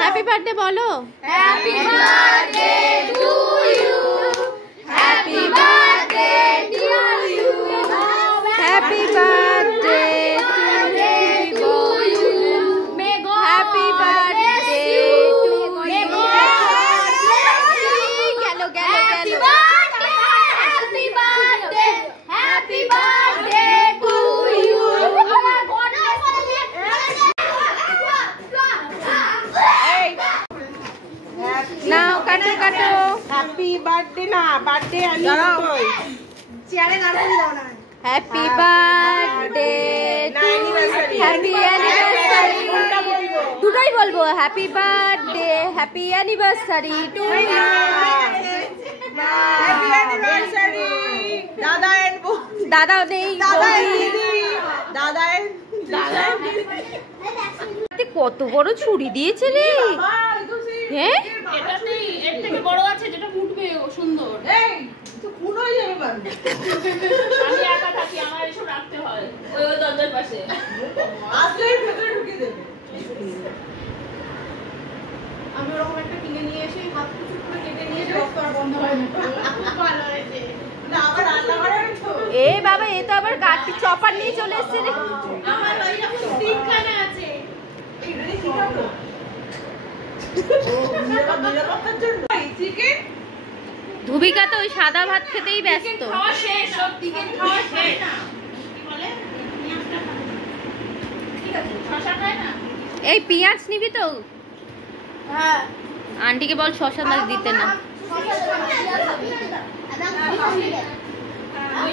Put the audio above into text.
Happy birthday বলো। Happy birthday to you, happy birthday to you, happy birthday to you, happy birthday to you. গেল গেল গেল। Happy birthday, happy birthday to you. নাও কাটো কাটো। Happy birthday না, birthday anniversary. চেয়ারে নাড়াতে দাও না। Happy birthday happy anniversary. দুটোই বলবো, happy birthday happy anniversary to you. Happy anniversary. দাদা এন্ড দাদাও নেই, দাদা এন্ড দিদি, দাদা এন্ড দাদা। কত বড় ছুরি দিয়েছে রে। হ্যাঁ এটাতেই এর থেকে বড় আছে যেটা ফুটবে ও সুন্দর। এই তো কোন হয়ে যাবে বান্ধব। আমি একা থাকি, আমার এসব রাখতে হয় ওই ওই দরজার পাশে। আসলেই ভেতরে ঢুকে দেবে। আমি ওরকম একটা কিনে নিয়ে এসে হাত কুচু করে কেটে নিয়ে রক্ত আর বন্ধ হয় না। খুব ভালো হয়েছে। না আবার রান্না করে তো। এ বাবা, এ তো আবার কাঠি চপার নিয়ে চলে এসেছে রে। আমার ওই রকম স্টিকখানা আছে। এইটাই শিখাবো। নিরাপত্তার জন্য চিকেন। ধুবিকা তো ওই সাদা ভাত খেতেই ব্যস্ত। খাওয়া শেষ, সব চিকেন খাওয়া শেষ। কি বলে? পেঁয়াজটা খা। ঠিক আছে, শসা খায় না? এই পেঁয়াজ নিবি তো? হ্যাঁ, আন্টিকে বল শসা মাছ দিতে না। ওই